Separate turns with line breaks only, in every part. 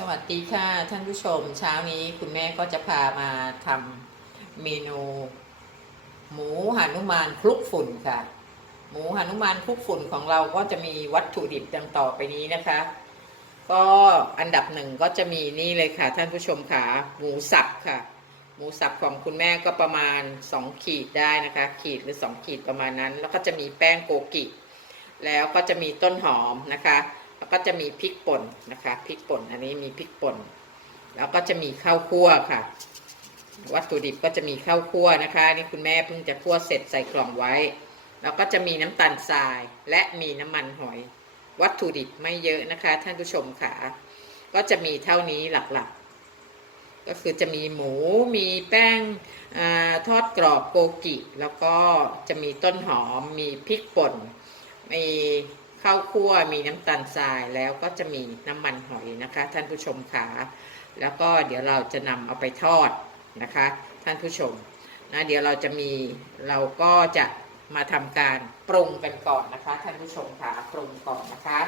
สวัสดีค่ะท่านผู้ชมเช้านี้คุณแม่ก็จะพามาทำเมนู หมูหนุมานคลุกฝุ่นค่ะ หมูหนุมานคลุกฝุ่นของเราก็จะมีวัตถุดิบดังต่อไปนี้นะคะ ก็อันดับหนึ่งก็จะมีนี่เลยค่ะ ท่านผู้ชมค่ะหมูสับค่ะ หมูสับของคุณแม่ก็ประมาณ 2 ขีดได้นะคะ ขีดหรือ 2 ขีดประมาณนั้น แล้วก็จะมีแป้งโกกิ แล้วก็จะมีต้นหอมนะคะ แล้วก็จะมีพริกป่นนะคะพริกป่นอันนี้มีพริกป่น แล้วก็จะมีข้าวคั่วค่ะ วัตถุดิบก็จะมีข้าวคั่วนะคะนี่คุณแม่เพิ่งจะคั่วเสร็จใส่กล่องไว้ แล้วก็จะมีน้ำตาลทรายและมีน้ำมันหอย วัตถุดิบไม่เยอะนะคะ ท่านผู้ชมค่ะก็จะมีเท่านี้หลักๆ ก็คือจะมีหมูมีแป้งอทอดกรอบโกกิ แล้วก็จะมีต้นหอม มีพริกป่น มี ข้าวคั่วมีน้ำตาลทรายแล้วก็จะมีน้ำมันหอยนะคะ ท่านผู้ชมขาแล้วก็เดี๋ยวเราจะนำเอาไปทอดนะคะ ท่านผู้ชมนะเดี๋ยวเราจะมีเราก็จะมาทำการปรุงกันก่อนนะคะ ท่านผู้ชมขาปรุงก่อนนะคะ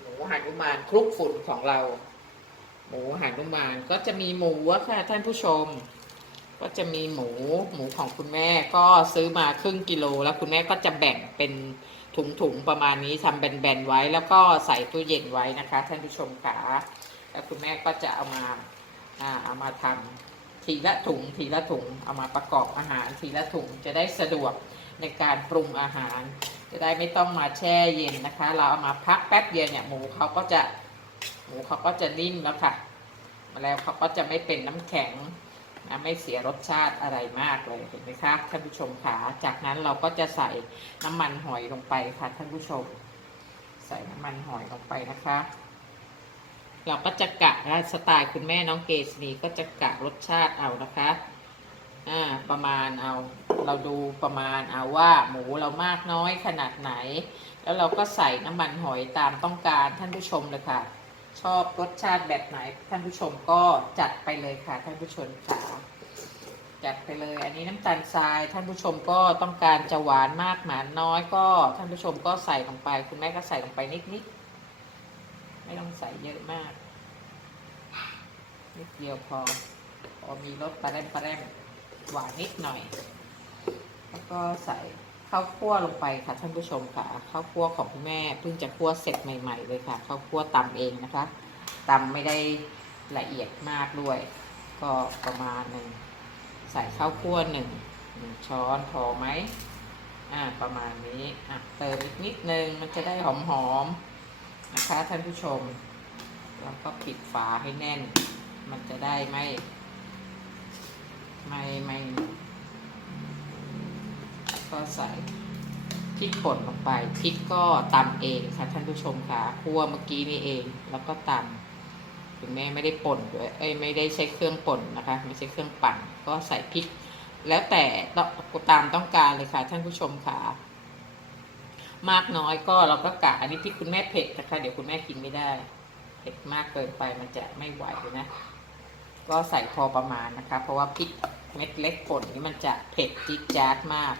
หมูหันุมานคลุกฝุ่นของเรา หมูหันุมานก็จะมีหมูอะค่ะท่านผู้ชม ก็จะมีหมูหมูของคุณแม่ก็ซื้อมาครึ่งกิโล แล้วคุณแม่ก็จะแบ่งเป็นถุงๆประมาณนี้ทำแบนๆไว้ แล้วก็ใส่ตู้เย็นไว้นะคะ ท่านผู้ชมขาแล้วคุณแม่ก็จะเอามาอ่าเอามาทำทีละถุงทีละถุงเอามาประกอบอาหารทีละถุงจะได้สะดวกในการปรุงอาหาร จะได้ไม่ต้องมาแช่เย็นนะคะ เราเอามาพักแป๊บเดียวเนี่ยหมูเขาก็จะหมูเขาก็จะนิ่มแล้วค่ะแล้วเขาก็จะไม่เป็นน้ำแข็ง นะไม่เสียรสชาติอะไรมากเลยเห็นไหมคะท่านผู้ชมขาจากนั้นเราก็จะใส่น้ำมันหอยลงไปค่ะท่านผู้ชม ใส่น้ำมันหอยลงไปนะคะ เราก็จะกะนะสไตล์คุณแม่น้องเกษณีก็จะกะรสชาติเอานะคะอ่าประมาณเอาเราดูประมาณเอาว่าหมูเรามากน้อยขนาดไหน แล้วเราก็ใส่น้ำมันหอยตามต้องการท่านผู้ชมเลยค่ะ ชอบรสชาติแบบไหนท่านผู้ชมก็จัดไปเลยค่ะท่านผู้ชมค่ะจัดไปเลย อันนี้น้ำตาลทรายท่านผู้ชมก็ต้องการจะหวานมากหวานน้อยก็ท่านผู้ชมก็ใส่ลงไป คุณแม่ก็ใส่ลงไปนิดๆไม่ต้องใส่เยอะมาก นิดเดียวพอพอมีรสปลาแรมปลาแรมหวานนิดหน่อย แล้วก็ใส่ ข้าวคั่วลงไปค่ะท่านผู้ชมค่ะข้าวคั่วของคุณแม่เพิ่งจะคั่วเสร็จใหม่ๆเลยค่ะข้าวคั่วตำเองนะคะตำไม่ได้ละเอียดมากด้วย ก็ประมาณหนึ่งใส่ข้าวคั่วหนึ่งหนึ่งช้อนพอไหมอ่าประมาณนี้อะเติมอีกนิดนึงมันจะได้หอมๆนะคะท่านผู้ชมแล้วก็ปิดฝาให้แน่น มันจะได้ไม่ ไม่ไม่ ก็ใส่พริกป่นลงไปพริกก็ตำเองค่ะท่านผู้ชมค่ะคั่วเมื่อกี้นี่เอง แล้วก็ตำถึงแม่ไม่ได้ป่นด้วยเอ้ยไม่ได้ใช้เครื่องป่นนะคะ ไม่ใช่เครื่องปั่นก็ใส่พริก แล้วแต่ตามต้องการเลยค่ะท่านผู้ชมค่ะมากน้อยก็เราก็กะอันนี้พริกคุณแม่เผ็ดนะคะ เดี๋ยวคุณแม่กินไม่ได้ เผ็ดมากเกินไปมันจะไม่ไหวนะ ก็ใส่พอประมาณนะคะ เพราะว่าพริกเม็ดเล็กป่นนี้มันจะเผ็ดจี๊ดจ๊าดมาก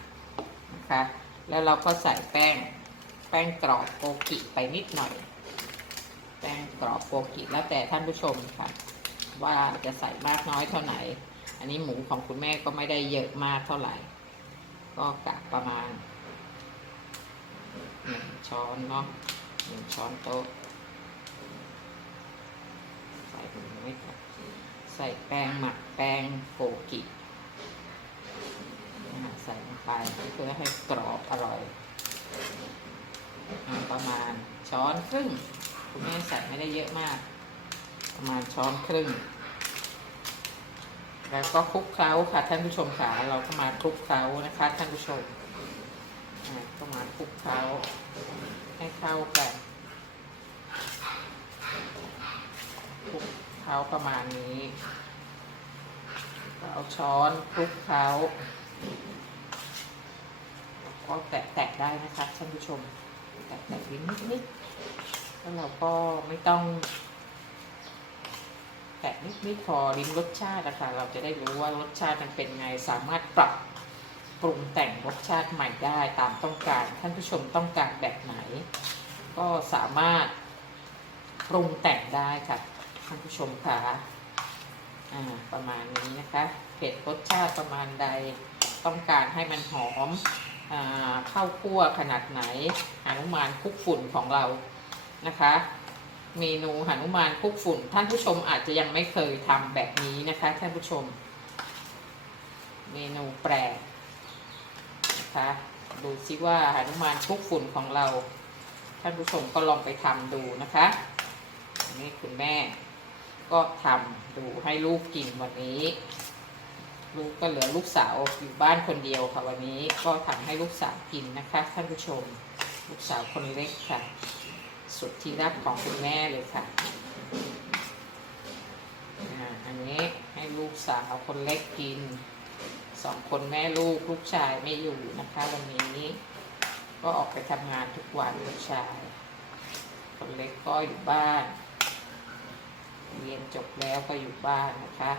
นะคะ แล้วเราก็ใส่แป้ง แป้งกรอบโกกิไปนิดหน่อย แป้งกรอบโกกิแล้วแต่ท่านผู้ชมค่ะ ว่าจะใส่มากน้อยเท่าไหร่ อันนี้หมูของคุณแม่ก็ไม่ได้เยอะมากเท่าไหร่ ก็กะประมาณหนึ่งช้อนเนาะหนึ่งช้อนโต๊ะ ใส่หมูไม่ค่ะใส่แป้งหมักแป้งโกกิ ไปเพื่อให้กรอบอร่อยอประมาณช้อนครึ่งคุณแม่ใส่ไม่ได้เยอะมาก ประมาณช้อนครึ่ง แล้วก็คลุกเคล้าค่ะท่านผู้ชมค่ะเราก็มาคลุกเคล้านะคะท่านผู้ชมก็มาคลุกเคล้าให้เข้ากันคลุกเคล้าประมาณนี้ เอาช้อนคลุกเคล้า ก็แตะๆได้นะคะท่านผู้ชม แตะๆนิดนิดๆแล้วเราก็ไม่ต้อง แตะนิดนิดๆพอลิ้มรสชาตินะคะเราจะได้รู้ว่ารสชาติมันเป็นไงสามารถปรับปรุงแต่งรสชาติใหม่ได้ตามต้องการ ท่านผู้ชมต้องการแบบไหน ก็สามารถปรุงแต่งได้ค่ะท่านผู้ชมค่ะประมาณนี้นะคะเผ็ดรสชาติประมาณใดต้องการให้มันหอม เข้าคั่วขนาดไหนหานุมานคลุกฝุ่นของเรานะคะ เมนูหนุมานคลุกฝุ่น ท่านผู้ชมอาจจะยังไม่เคยทำแบบนี้นะคะ ท่านผู้ชม เมนูแปลกนะคะดูซิว่าหนุมานคลุกฝุ่นของเราท่านผู้ชมก็ลองไปทำดูนะคะนนี้คุณแม่ก็ทำดูให้ลูกกินวันนี้ ลูกก็เหลือลูกสาวอยู่บ้านคนเดียวค่ะวันนี้ก็ทำให้ลูกสาวกินนะคะ ท่านผู้ชม ลูกสาวคนเล็กค่ะ สุดที่รักของคุณแม่เลยค่ะอ่าอันนี้ให้ลูกสาวคนเล็กกินสองคนแม่ลูกลูกชายไม่อยู่นะคะ วันนี้ก็ออกไปทำงานทุกวันลูกชาย คนเล็กก็อยู่บ้าน เรียนจบแล้วก็อยู่บ้านนะคะ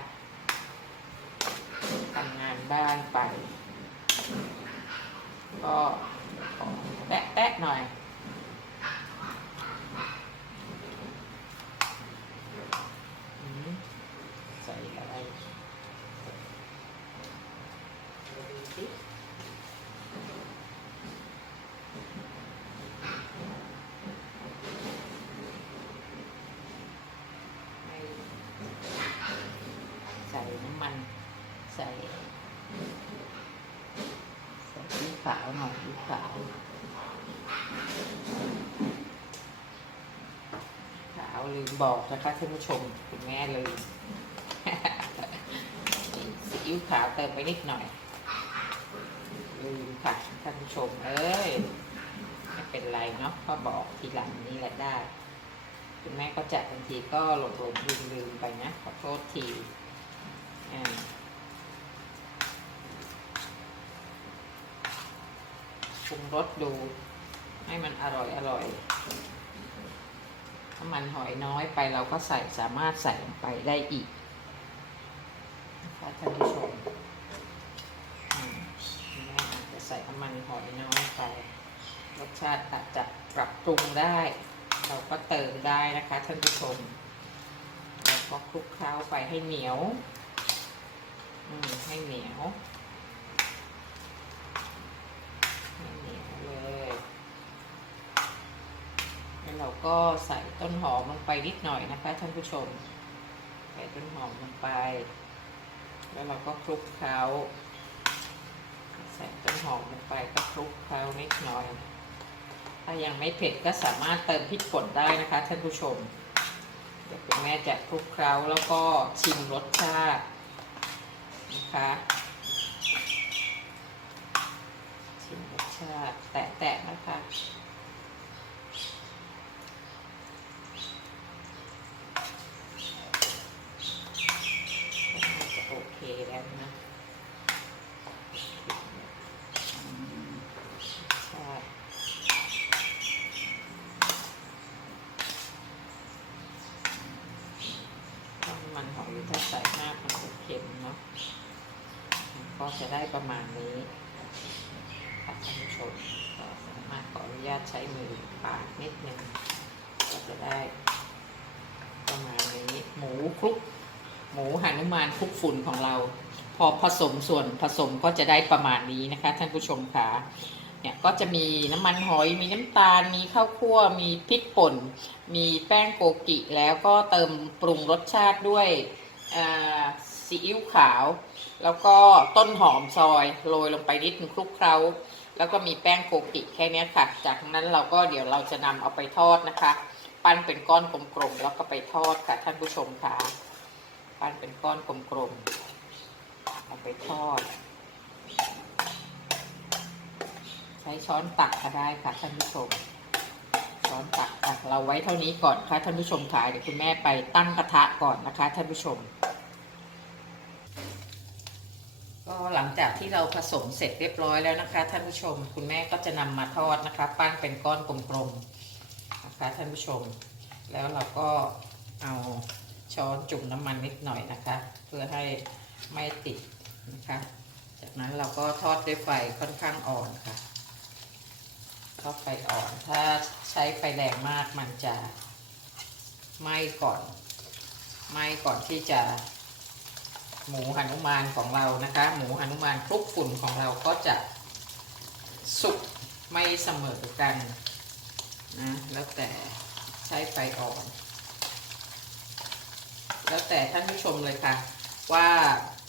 ทำงานบ้านไป ก็แตะแตะๆหน่อย อืมใส่อะไรดูสิให้ใส่น้ำมัน ใส่ใส่ซีอิ๊วขาว หน่อยซีอิ๊วขาวขาวลืมบอกนะคะท่านผู้ชมคุณแม่ลืมซีอิ๊วขาวเติมไปนิดหน่อยลืมค่ะท่านผู้ชมเอ้ยไม่เป็นไรเนาะก็บอกทีหลังนี้แหละได้คุณแม่ก็จัดบางทีก็หลงหลงลืมลืมไปนะขอโทษทีอ่าป รุงรสดู ให้มันอร่อยอร่อยถ้ามันหอยน้อยไปเราก็ใส่สามารถใส่ลงไปได้อีกนะคะท่านผู้ชมแม่อาจจะใส่น้ำมันหอยน้อยไป รสชาติอาจจะปรับปรุงได้ เราก็เติมได้นะคะท่านผู้ชมแล้วก็คลุกเคล้าไปให้เหนียวให้เหนียวให้เหนียวเลย แล้วเรา ก็ใส่ต้นหอมลงไปนิดหน่อยนะคะท่านผู้ชม ใส่ต้นหอมลงไป แล้วเราก็คลุกเคล้าใส่ต้นหอมลงไปก็คลุกเคล้านิดหน่อย ถ้ายังไม่เผ็ดก็สามารถเติมพริกป่นได้นะคะท่านผู้ชม เดี๋ยวคุณแม่จะคลุกเคล้าแล้วก็ชิมรสชาตินะคะชิมรสชาติแตะๆนะคะ น่าจะโอเคแล้วนะใช่ถ้ามันหอยถ้าใส่มากมันจะเค็มเนาะก็จะได้ประมาณนี้ค่ะท่านผู้ชมก็สามารถขออนุญาตใช้มือปาดนิดนึงก็จะได้ ประมาณนี้หมูคลุก ห มูหานุมานคลุกฝุ่นของเรา พอผสมส่วนผสมก็จะได้ประมาณนี้นะคะ ท่านผู้ชมค่ะเนี่ยก็จะมีน้ำมันหอยมีน้ำตาล มีข้าวคั่ว มีพริกป่น มีแป้งโกกิแล้วก็เติมปรุงรสชาติด้วยซีอิ๊วขาว แล้วก็ต้นหอมซอยโรยลงไปนิดนึงคลุกเคล้า แล้วก็มีแป้งโกกิแค่นี้ค่ะ จากนั้นเราก็เดี๋ยวเราจะนำเอาไปทอดนะคะ ปั้นเป็นก้อนกลมๆแล้วก็ไปทอดค่ะท่านผู้ชมค่ะ ปั้นเป็นก้อนกลมๆเอาไปทอด ใช้ช้อนตักก็ได้ค่ะท่านผู้ชม ช้อนตักอะเราไว้เท่านี้ก่อนค่ะท่านผู้ชมค่ะเดี๋ยวคุณแม่ไปตั้งกระทะก่อนนะคะท่านผู้ชม ก็หลังจากที่เราผสมเสร็จเรียบร้อยแล้วนะคะ ท่านผู้ชม คุณแม่ก็จะนำมาทอดนะคะ ปั้นเป็นก้อนกลมๆนะคะท่านผู้ชม แล้วเราก็เอา ช้อนจุ่มน้ำมันนิดหน่อยนะคะ เพื่อให้ไม่ติดนะคะ จากนั้นเราก็ทอดด้วยไฟค่อนข้างอ่อนค่ะทอดไฟอ่อน ถ้าใช้ไฟแรงมากมันจะไหม้ก่อนไหม้ก่อนที่จะ หมูหันุมานของเรานะคะ หมูหันุมานคลุกฝุ่นของเราก็จะสุกไม่เสมอกันนะแล้วแต่ใช้ไฟอ่อน แล้วแต่ท่านผู้ชมเลยค่ะ ว่า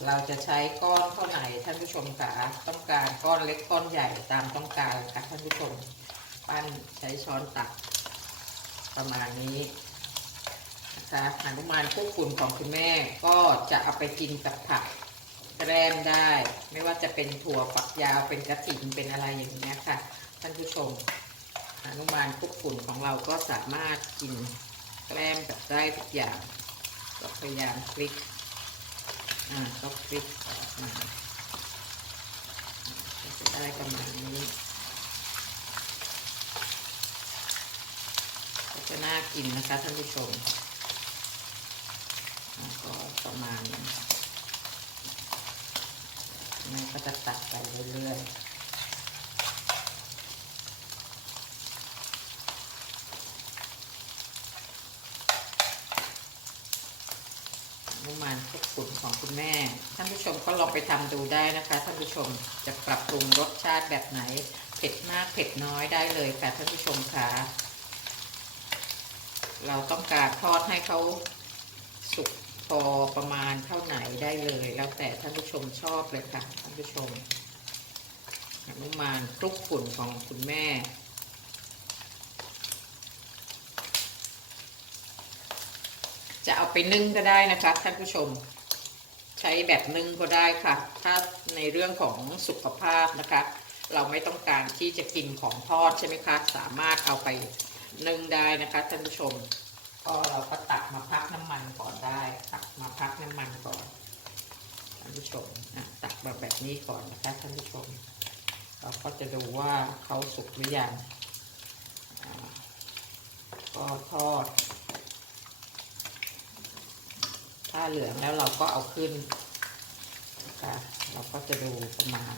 เราจะใช้ก้อนเท่าไหร่ท่านผู้ชมค่ะต้องการก้อนเล็กก้อนใหญ่ตามต้องการค่ะท่านผู้ชม ปั้นใช้ช้อนตัก ประมาณนี้นะคะหนุมานพวกคุณของคุณแม่ก็จะเอาไปกินกับผักแกล้มได้ ไม่ว่าจะเป็นถั่วฝักยาวเป็นกระถิ่นเป็นอะไรอย่างเงี้ค่ะ ท่านผู้ชมหนุมานพวกคุณของเราก็สามารถกินแกล้มกับได้ทุกอย่าง ก็พยายามคลิก อ่าก็คลิกออกมาจะได้ประมาณนี้ก็จะน่ากินนะคะท่านผู้ชมแล้วก็ประมาณนี้แม่ก็จะตัดไปเรื่อยๆนุมานทุกฝุ่นของคุณ แม่ท่านผู้ชมก็ลองไปทำดูได้นะคะท่านผู้ชมจะปรับปรุงรสชาติแบบไหน เผ็ดมากเผ็ดน้อยได้เลยค่ะท่านผู้ชมค่ะเราต้องการทอดให้เขาสุกพอประมาณเท่าไหนได้เลย แล้วแต่ท่านผู้ชมชอบเลยค่ะท่านผู้ชมหนุมานคลุกฝุ่นของคุณแม่จะเอาไปนึ่งก็ได้นะคะท่านผู้ชม ช้แบบนึ่งก็ได้ค่ะ ถ้าในเรื่องของสุขภาพนะคะ เราไม่ต้องการที่จะกินของทอดใช่ไหมคะ สามารถเอาไปนึ่งได้นะคะท่านผู้ชม ก็เราก็ตักมาพักน้ำมันก่อนได้ ตักมาพักน้ำมันก่อนท่านผู้ชมนะตักมาแบบนี้ก่อนนะคะท่านผู้ชม เราก็จะดูว่าเขาสุกหรือยังก็ทอด ถ้าเหลืองแล้วเราก็เอาขึ้นนะคะเราก็จะดูประมาณ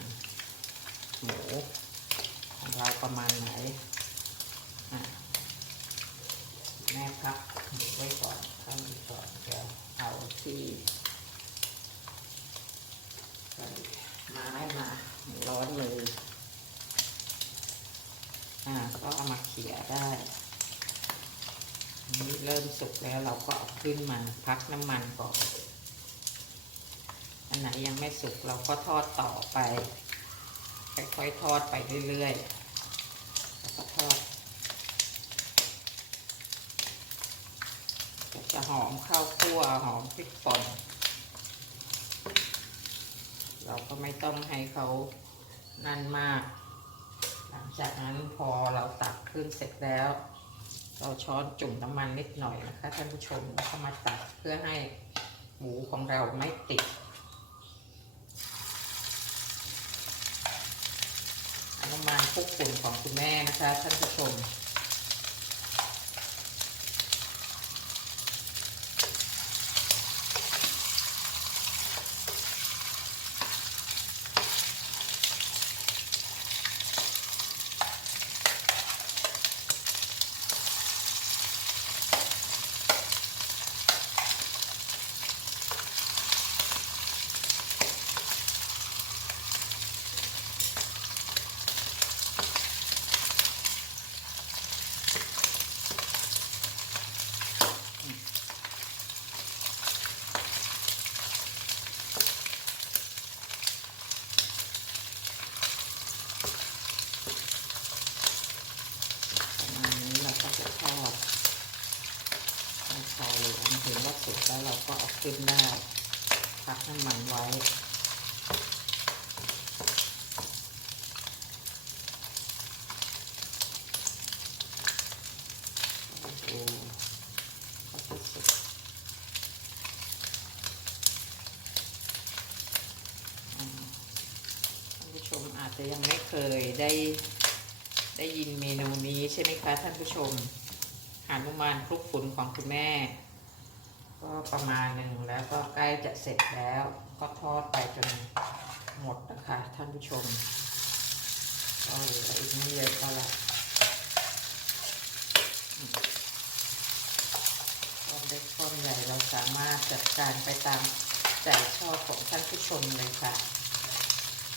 หมูของเราประมาณไหนอะแม่พักหมูไว้ก่อนข้างนี้ก่อนเดี๋ยวเอาที่ไม้มาร้อนมืออ่าก็เอามาเขี่ยได้ นี้เริ่มสุกแล้วเราก็เอาขึ้นมาพักน้ำมันก่อน อันไหนยังไม่สุกเราก็ทอดต่อไป ค่อยๆทอดไปเรื่อยๆแล้วก็ทอดจะหอมข้าวคั่วหอมพริกป่นเราก็ไม่ต้องให้เขานั่นมาก หลังจากนั้นพอเราตักขึ้นเสร็จแล้ว เราช้อนจุ่มน้ำมันนิดหน่อยนะคะท่านผู้ชมแล้วก็มาตัดเพื่อให้หมูของเราไม่ติด น้ำมันคุกฝุ่นของคุณแม่นะคะท่านผู้ชม ประมาณนี้เราก็จะทอดให้พอเหลืองเห็นว่าสุกแล้วเราก็เอาขึ้นได้ พักน้ำมันไว้ดูท่านผู้ชมอาจจะยังไม่เคยได้ได้ยินเมนูนี้ใช่ไหมคะท่านผู้ชมหานุมานคลุกฝุ่นของคุณแม่ ประมาณหนึ่งแล้วก็ใกล้จะเสร็จแล้ว ก็ทอดไปจนหมดนะคะท่านผู้ชมก็เหลืออีกไม่เยอะก็ละอืมก็เล็กก้อนใหญ่เราสามารถจัดการไปตามใจชอบของท่านผู้ชมเลยค่ะ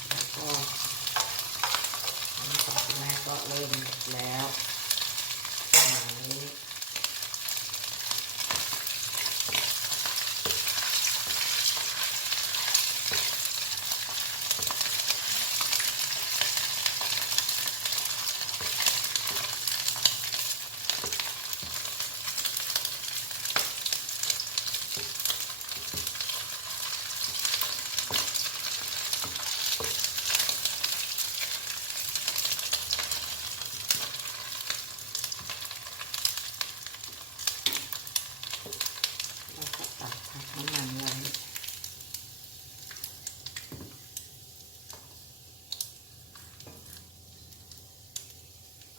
แล้วก็ของคุณแม่ก็เริ่มแล้วประมาณนี้ เราก็ตัดทับน้ำมันไว้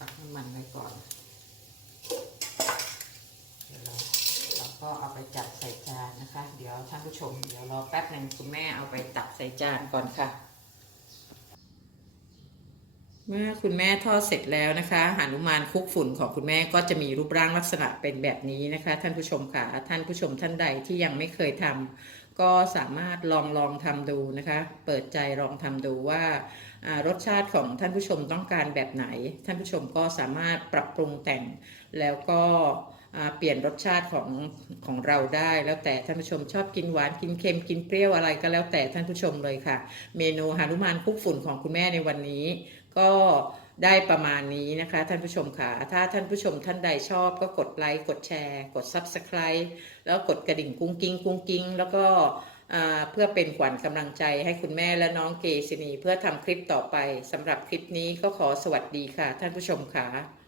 ตักน้ำมันไว้ก่อน เดี๋ยวเราเราก็เอาไปจัดใส่จานนะคะ เดี๋ยวท่านผู้ชม เดี๋ยวรอแป๊บหนึ่งคุณแม่เอาไปตักใส่จานก่อนค่ะ เมื่อคุณแม่ทอดเสร็จแล้วนะคะหานุมานคุกฝุ่นของคุณแม่ก็จะมีรูปร่างลักษณะเป็นแบบนี้นะคะ ท่านผู้ชมค่ะ ท่านผู้ชมท่านใดที่ยังไม่เคยทำก็สามารถลองลองทำดูนะคะ เปิดใจลองทำดูว่า รสชาติของท่านผู้ชมต้องการแบบไหน ท่านผู้ชมก็สามารถปรับปรุงแต่งแล้วก็เปลี่ยนรสชาติของของเราได้ แล้วแต่ท่านผู้ชมชอบกินหวานกินเค็มกินเปรี้ยวอะไรก็แล้วแต่ท่านผู้ชมเลยค่ะ เมนูหานุมานคุกฝุ่นของคุณแม่ในวันนี้ ก็ได้ประมาณนี้นะคะท่านผู้ชมค่ะ ถ้าท่านผู้ชมท่านใดชอบก็กดไลค์กดแชร์ กด Subscribe แล้วกดกระดิ่งกุ้งกิ้งกุ้งกิ้งแล้วก็ เพื่อเป็นขวัญกำลังใจให้คุณแม่และน้องเกษณีเพื่อทำคลิปต่อไปสำหรับคลิปนี้ก็ขอสวัสดีค่ะท่านผู้ชมค่ะ